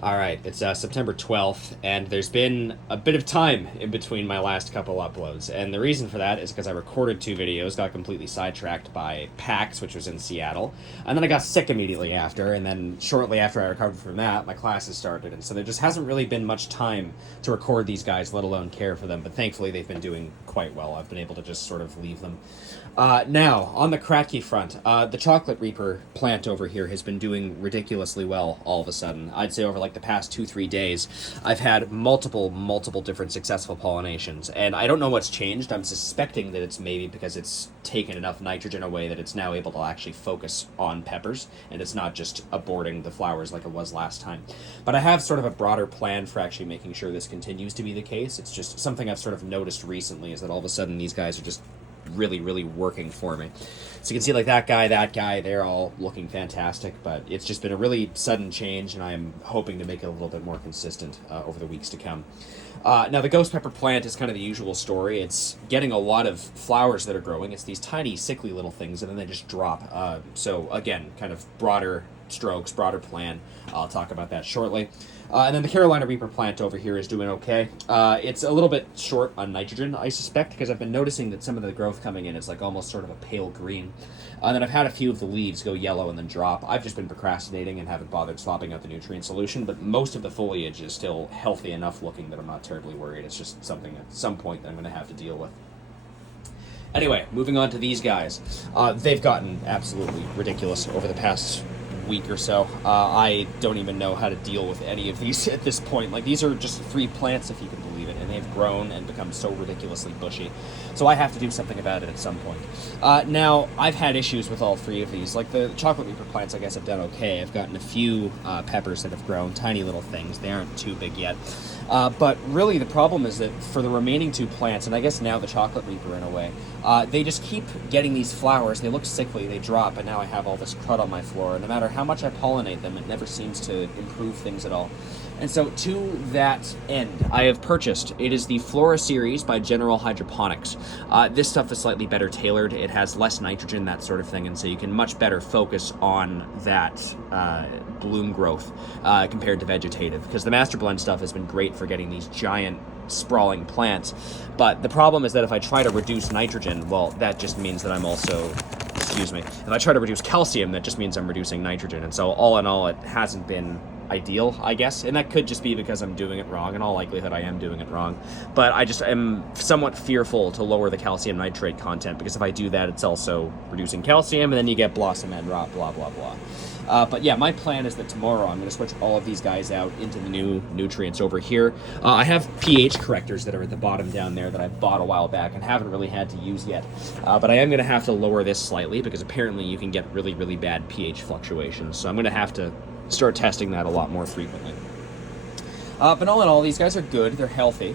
All right, it's September 12th, and there's been a bit of time in between my last couple uploads. And the reason for that is because I recorded two videos, got completely sidetracked by PAX, which was in Seattle, and then I got sick immediately after, and then shortly after I recovered from that, my classes started. And so there just hasn't really been much time to record these guys, let alone care for them, but thankfully they've been doing quite well. I've been able to just sort of leave them. Now, on the Kratky front, the Chocolate Reaper plant over here has been doing ridiculously well all of a sudden. I'd say over like the past 2-3 days, I've had multiple different successful pollinations, and I don't know what's changed. I'm suspecting that it's maybe because it's taken enough nitrogen away that it's now able to actually focus on peppers, and it's not just aborting the flowers like it was last time. But I have sort of a broader plan for actually making sure this continues to be the case. It's just something I've sort of noticed recently is that all of a sudden these guys are just really working for me. So you can see like that guy, they're all looking fantastic, but it's just been a really sudden change, and I'm hoping to make it a little bit more consistent over the weeks to come. Now the ghost pepper plant is kind of the usual story. It's getting a lot of flowers that are growing. It's these tiny sickly little things, and then they just drop. So again, kind of broader strokes, broader plan. I'll talk about that shortly. And then the Carolina Reaper plant over here is doing okay. It's a little bit short on nitrogen, I suspect, because I've been noticing that some of the growth coming in is like almost sort of a pale green. And then I've had a few of the leaves go yellow and then drop. I've just been procrastinating and haven't bothered swapping out the nutrient solution, but most of the foliage is still healthy enough looking that I'm not terribly worried. It's just something at some point that I'm going to have to deal with. Anyway, moving on to these guys. They've gotten absolutely ridiculous over the past week or so. I don't even know how to deal with any of these at this point. Like, these are just 3 plants, if you can believe it, and they've grown and become so ridiculously bushy. So I have to do something about it at some point. Now, I've had issues with all 3 of these. Like, the Chocolate Reaper plants, I guess, have done okay. I've gotten a few peppers that have grown, tiny little things. They aren't too big yet. But really, the problem is that for the remaining 2 plants, and I guess now the Chocolate Reaper in a way, they just keep getting these flowers. They look sickly, they drop, and now I have all this crud on my floor. And no matter how much I pollinate them, it never seems to improve things at all. And so to that end, I have purchased, it is the Flora series by General Hydroponics. This stuff is slightly better tailored. It has less nitrogen, that sort of thing, and so you can much better focus on that bloom growth compared to vegetative, because the Master Blend stuff has been great for getting these giant sprawling plants, but the problem is that if I try to reduce nitrogen, well, that just means that I'm also, excuse me, if I try to reduce calcium, that just means I'm reducing nitrogen, and so all in all, it hasn't been ideal, I guess, and that could just be because I'm doing it wrong. In all likelihood, I am doing it wrong, but I just am somewhat fearful to lower the calcium nitrate content, because if I do that, it's also reducing calcium, and then you get blossom end rot, blah blah blah. But yeah, my plan is that tomorrow I'm going to switch all of these guys out into the new nutrients over here. I have pH correctors that are at the bottom down there that I bought a while back and haven't really had to use yet. But I am going to have to lower this slightly, because apparently you can get really bad pH fluctuations. So I'm going to have to start testing that a lot more frequently. But all in all, these guys are good. They're healthy.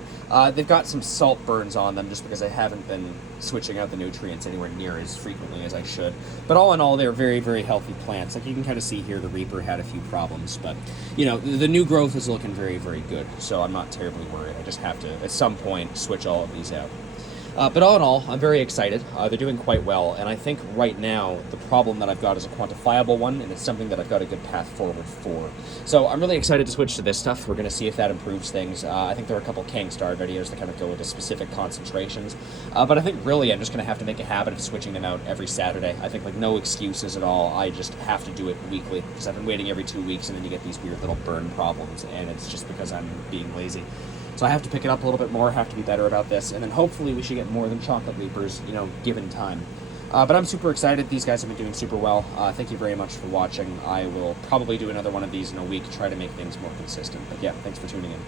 They've got some salt burns on them just because I haven't been switching out the nutrients anywhere near as frequently as I should. But all in all, they're very healthy plants. Like you can kind of see here, the Reaper had a few problems, but you know, the new growth is looking very good. So I'm not terribly worried. I just have to, at some point, switch all of these out. But all in all, I'm very excited. They're doing quite well, and I think right now the problem that I've got is a quantifiable one, and it's something that I've got a good path forward for. So I'm really excited to switch to this stuff. We're going to see if that improves things. I think there are a couple Kangstar videos that kind of go into specific concentrations, but I think really I'm just going to have to make a habit of switching them out every Saturday. I think like no excuses at all. I just have to do it weekly, because I've been waiting every 2 weeks, and then you get these weird little burn problems, and it's just because I'm being lazy. So I have to pick it up a little bit more, have to be better about this, and then hopefully we should get more than Chocolate Reapers, you know, given time. But I'm super excited. These guys have been doing super well. Thank you very much for watching. I will probably do another one of these in a week, try to make things more consistent. But yeah, thanks for tuning in.